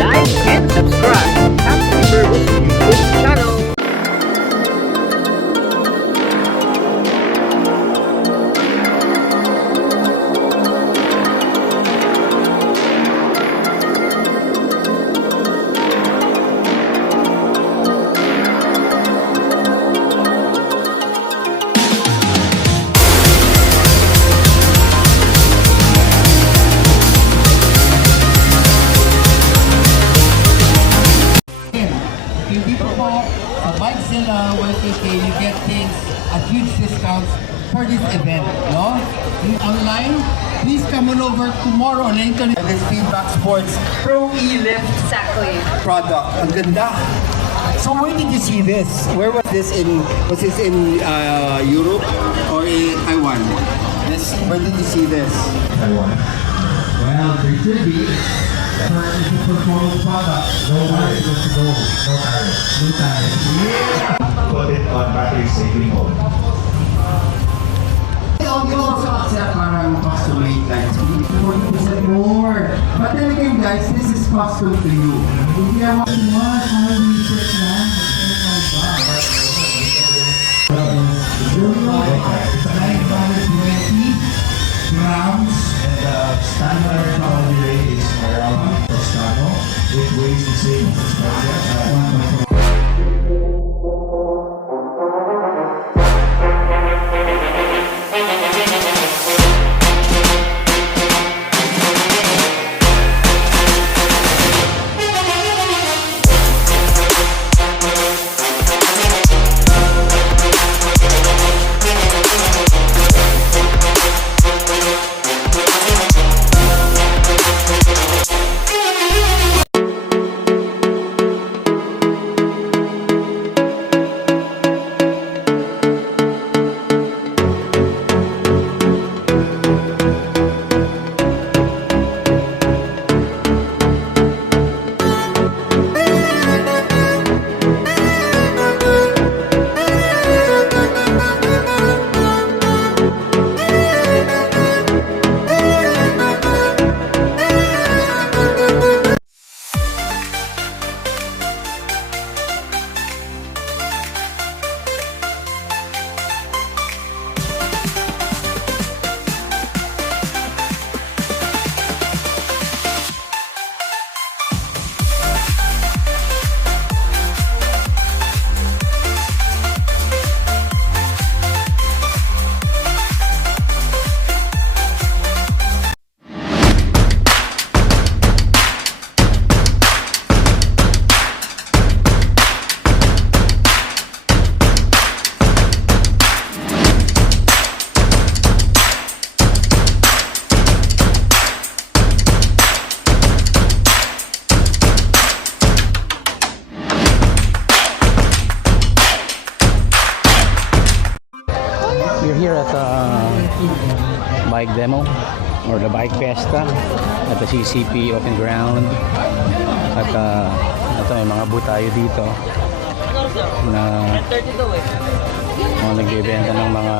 Like and subscribe. Happy Burgos YouTube channel. Dito po sa Bikezilla, YKK, you get things at huge discounts for this event, no? Online, please come on over tomorrow on internet. This Feedback Sports Pro E-Lift Exactly. product. Ang ganda. So where did you see this? Where was this in? Was this in Europe or in Taiwan? Where did you see this? Taiwan. Well, there should be. For it's a performance product, no worries, let's go. No tires. No tires. Yeah. Put it on battery saving mode. You also accept parang custom made like 40% more. But then again guys, this is custom to you. Hindi naman research na. It's a 920 grams. And standard technology rate is around Toscano, which weighs the same as this project. We're here at the bike demo or the bike fiesta at the CCP Open Ground at ito may mga booth tayo dito na mga nagbebenta ng mga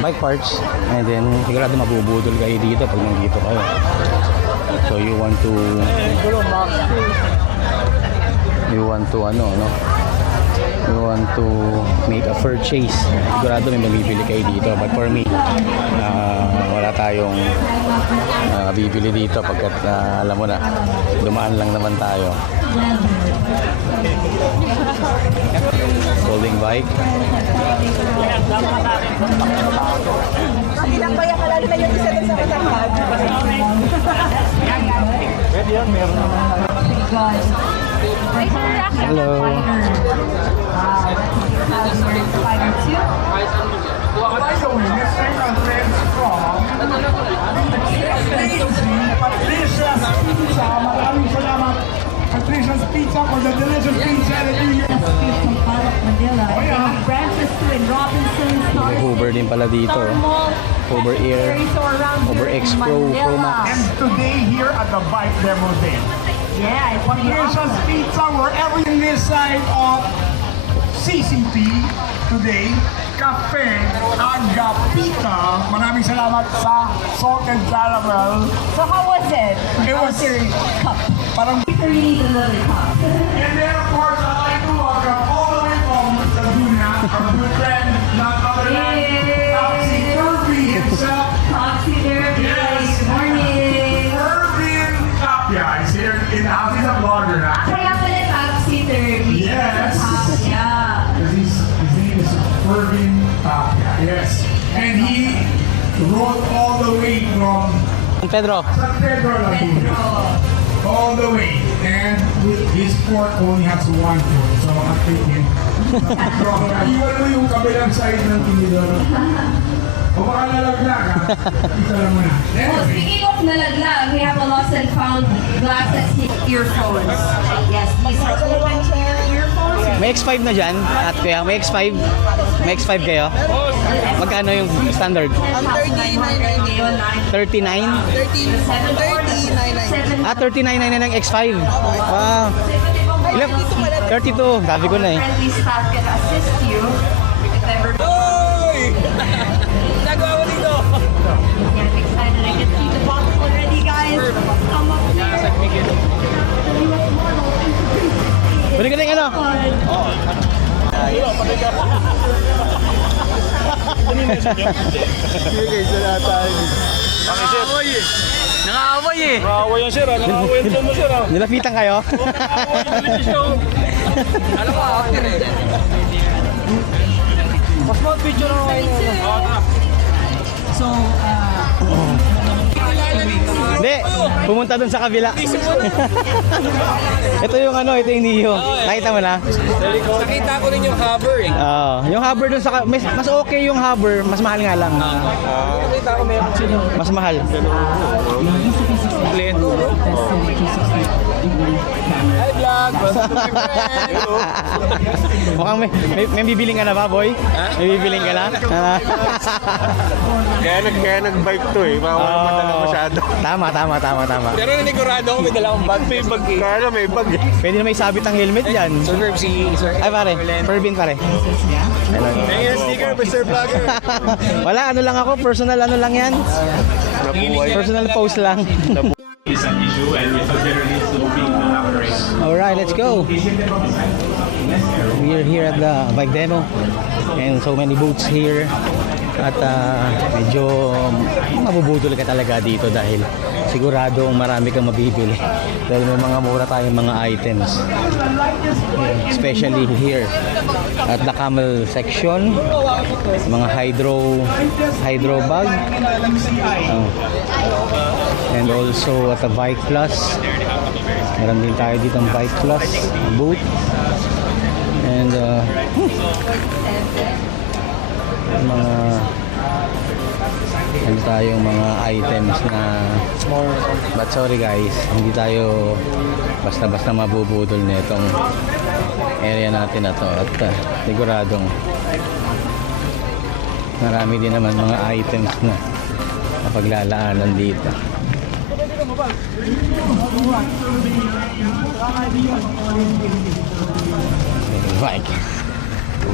bike parts, and then sigurado mabubudol kayo dito pag nandito kayo. So you want to you want to make a purchase, sigurado may mabibili kayo dito. But for me, wala tayong bibili dito pagkat alam mo na, dumaan lang naman tayo. Folding bike. Ang ilang kaya kalala na yung isa sa katangkad. Pwede yan, meron naman. Hello. Maraming salamat Patricia's Pizza for the delicious pizza that you use. From Palak, Manila. Oh, yeah. We have branches too in Robinson, May Hoover din pala dito. Star Mall, Hoover Air, Hoover X Pro, Pro Max. And today here at the Bike Demo Day. Yeah, it's Patricia's Pizza wherever in this side of CCP today, Cafe Agapita. Maraming salamat sa salt and caramel. So how was it? It was parang Victory another cup. And then, of course, I'd like to welcome all the way from Laguna, our good friend, none other than Topsy Kirby himself. Topsy Derby. Yes. Good morning. Irvin Tapia is here in the house. He's a vlogger now. Kaya pala Topsy Derby. Yes. Yeah. Because his name is Irvin Tapia. Yes. And he rode all the way from Pedro. San Pedro, Laguna. All the way. And with his port only has one port. So I'm thinking, iwan mo yung kabilang side ng tinidor. O baka nalaglag ha? Isa lang muna. Well, Anyway, speaking of nalaglag, we have a lost and found glasses earphones. Yes, these are open chair earphones. May X5 na dyan. At kaya may X5. May X5 kayo? Magkano yung standard? Ang 39.99. 39? 30.99. Ah, 39.99 ng X5. Wow. Ilan? 32. Sabi ko na eh. Friendly staff can assist you if ever. Nagawa mo dito! Get excited. I can see the box already, guys. Come up here. Balik ka na yung ano? Nangaaway eh! Nilapitan kayo? Alam mo, after eh. Mas mag-picture ako kayo. Hindi, pumunta dun sa kabila. Ito yung ano, ito yung Neo. Nakita mo na? Nakita ko rin yung hover eh. Oo. Yung hover dun sa mas okay yung hover, mas mahal nga lang. Nakita ko meron sila. Mas mahal. Hi vlog! Mukhang may bibiling ka na ba, boy? May bibiling ka na? Kaya nag-bike to eh. Baka wala madala masyado. Tama. Pero nanigurado ako may dala akong bag. May bag eh. Kaya may bag eh. Pwede na may sabit ang helmet dyan. So Herb, si Sir Ay pare, Pervin pare. May sticker, Mr. Vlogger. Wala, ano lang ako, personal ano lang yan. Nabuhay. Personal post lang. Is an issue and it's generally being collaborated. Alright, let's go. We are here at the bike demo and so many booths here. At medyo mabubudol ka talaga dito dahil siguradong marami kang mabibili dahil may mga mura tayong mga items, especially here at the camel section, mga hydro bag, and also at the bike plus meron din tayo dito ang bike plus booth, and mga hindi tayong mga items na, but sorry guys, hindi tayo basta-basta mabubudol nitong area natin na to at siguradong marami din naman mga items na napaglalaanan dito.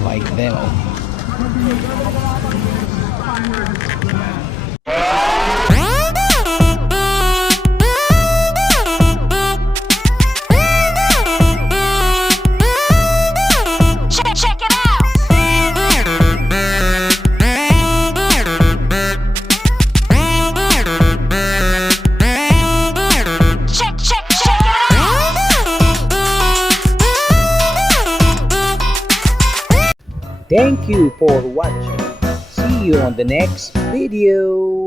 Bike demo. Check it out. Check it out. Thank you for watching. See you on the next video.